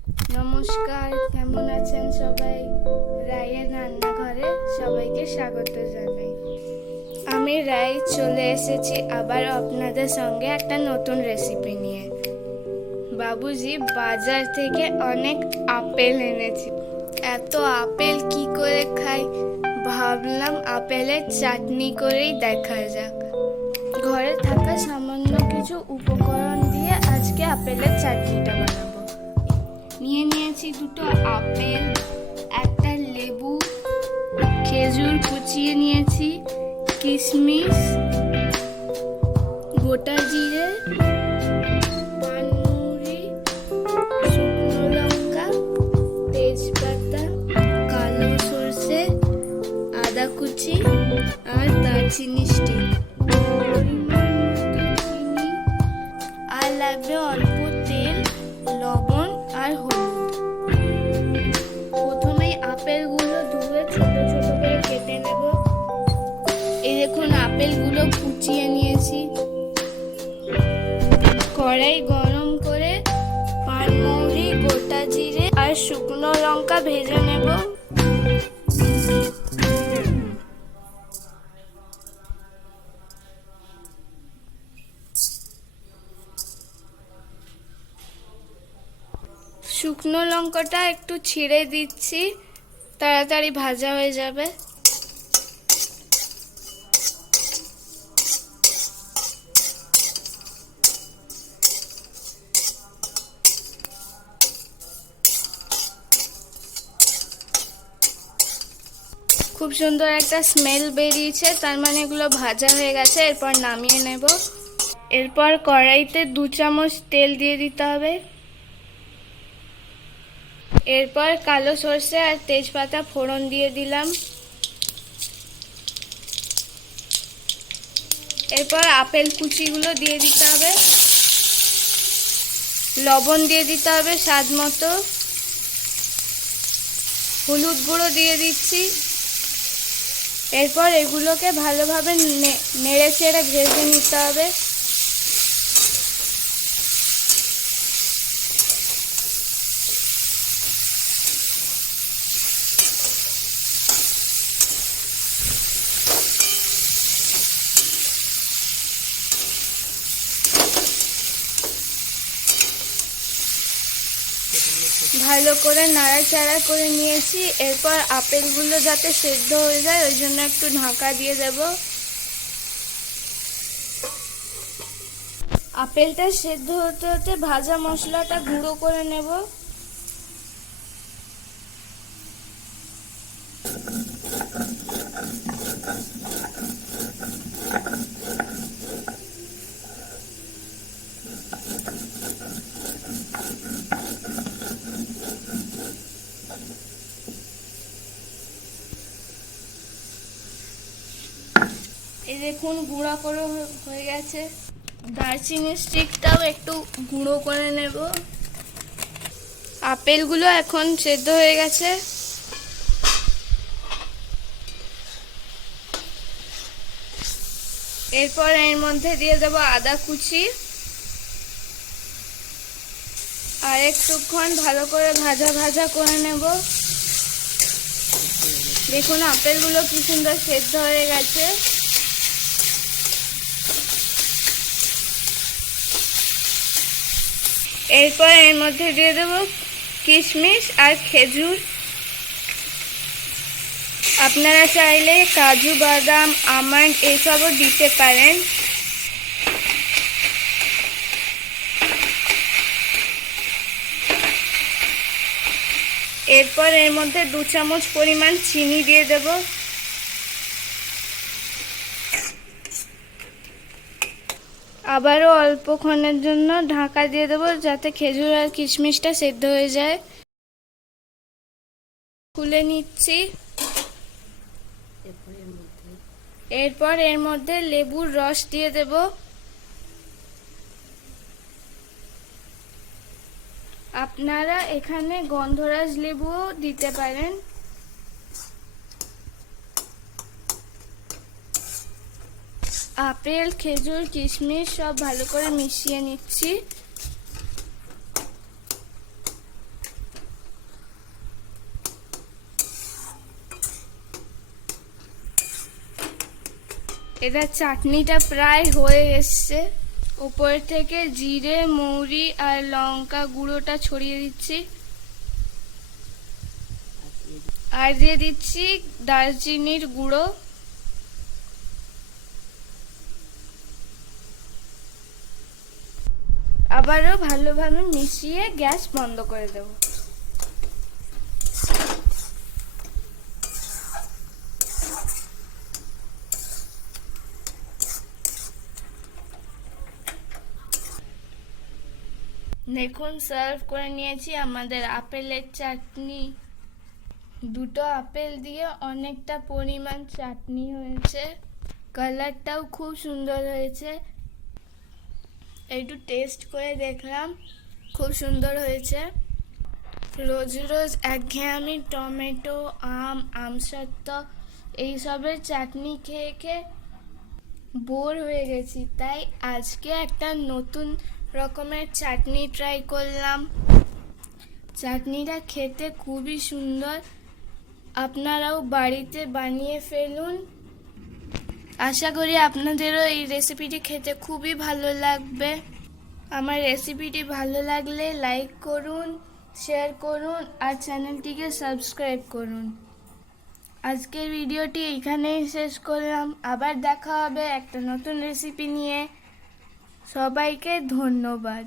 নমস্কার, কেমন আছেন সবাই? রায়ের রান্নাঘরে সবাইকে স্বাগত জানাই। আমি রায় চলে এসেছি আবার আপনাদের সঙ্গে একটা নতুন রেসিপি নিয়ে। বাবুজি বাজার থেকে অনেক আপেল এনেছি। এত আপেল কি করে খাই, ভাবলাম আপেলের চাটনি করেই দেখা যাক। ঘরে থাকা সামান্য কিছু উপকরণ দিয়ে আজকে আপেলের চাটনিটা বানাবো। নিয়ে নিয়েছি দুটো আপেল, একটা লেবু, খেজুর কুচিয়ে নিয়েছি, কিশমিশ, গোটা জিরে, পানমুড়ি, শুকনো লঙ্কা, তেজপাতা, কালো সর্ষে, আদা কুচি আর দারচিনি স্টিক, চিনি, আর লাগবে অল্প তেল, লবণ আর হলুদ। প্রথমেই আপেলগুলো ধুয়ে ছোট ছোট করে কেটে নেব। এই দেখুন আপেলগুলো কুচিয়ে নিয়েছি। কড়াই গরম করে পানমৌরি, গোটা জিরে আর শুকনো লঙ্কা ভেজে নেব। শুকনো লঙ্কাটা একটু ছিঁড়ে দিচ্ছি, তাড়াতাড়ি ভাজা হয়ে যাবে। খুব সুন্দর একটা স্মেল বেরিয়েছে, তার মানে এগুলো ভাজা হয়ে গেছে। এরপর নামিয়ে নেব। এরপর কড়াইতে 2 চামচ তেল দিয়ে দিতে হবে। এরপর কালো সর্ষে আর তেজপাতা ফোড়ন দিয়ে দিলাম। এরপর আপেল কুচিগুলো দিয়ে দিতে হবে, লবণ দিয়ে দিতে হবে স্বাদ মতো, হলুদ গুঁড়ো দিয়ে দিচ্ছি। এরপর এগুলোকে ভালোভাবে নেড়ে চেড়ে ভেজে নিতে হবে। ভালো করে নাড়াচাড়া করে নিয়েছি। এরপর আপেলগুলো যাতে সেদ্ধ হয়ে যায় ওই জন্য একটু ঢাকা দিয়ে দেব। আপেলটা সেদ্ধ হতে হতে ভাজা মশলাটা গুঁড়ো করে নেব। এই দেখুন গুঁড়ো করে হয়ে গেছে। দারচিনি স্টিকটাও একটু গুঁড়ো করে নেব। আপেলগুলো এখন সেদ্ধ হয়ে গেছে। এরপর এর মধ্যে দিয়ে দেব আদা কুচি। আর একটুক্ষণ ভালো করে ভাজা ভাজা করে নেব। দেখুন আপেলগুলো কি সুন্দর সেদ্ধ হয়ে গেছে। এরপর এর মধ্যে দিয়ে দেব কিশমিশ আর খেজুর। আপনারা চাইলে কাজু বাদাম, আমন্ড এসবও দিতে পারেন। এরপর এর মধ্যে 2 চামচ পরিমাণ চিনি দিয়ে দেব। আবারও অল্পক্ষণের জন্য ঢাকা দিয়ে দেব যাতে খেজুর আর কিশমিশটা সেদ্ধ হয়ে যায়। খুলে নিচ্ছি। এরপর এর মধ্যে লেবুর রস দিয়ে দেব। আপনারা এখানে গন্ধরাজ লেবুও দিতে পারেন। আপেল, খেজুর, কিশমিশ সব ভালো করে মিশিয়ে নিচ্ছি। এটা চাটনিটা প্রায় হয়ে এসছে। উপর থেকে জিরে, মৌরি আর লঙ্কা গুঁড়োটা ছড়িয়ে দিচ্ছি। আর দিয়ে দিচ্ছি দারচিনির গুঁড়ো। আবারও ভালোভাবে মিশিয়ে গ্যাস বন্ধ করে দেব। দেখুন, সার্ভ করে নিয়েছি আমাদের আপেলের চাটনি। দুটো আপেল দিয়ে অনেকটা পরিমাণ চাটনি হয়েছে। কালারটাও খুব সুন্দর হয়েছে। একটু টেস্ট করে দেখলাম, খুব সুন্দর হয়েছে। রোজ রোজ একঘেয়েমি টমেটো, আমসত্ত্ব এইসবের চাটনি খেয়ে খেয়ে বোর হয়ে গেছি, তাই আজকে একটা নতুন রকমের চাটনি ট্রাই করলাম। চাটনিটা খেতে খুবই সুন্দর, আপনারাও বাড়িতে বানিয়ে ফেলুন। আশা করি আপনাদেরও এই রেসিপিটি খেতে খুবই ভালো লাগবে। আমার রেসিপিটি ভালো লাগলে লাইক করুন, শেয়ার করুন আর চ্যানেলটিকে সাবস্ক্রাইব করুন। আজকের ভিডিওটি এইখানেই শেষ করলাম। আবার দেখা হবে একটা নতুন রেসিপি নিয়ে। সবাইকে ধন্যবাদ।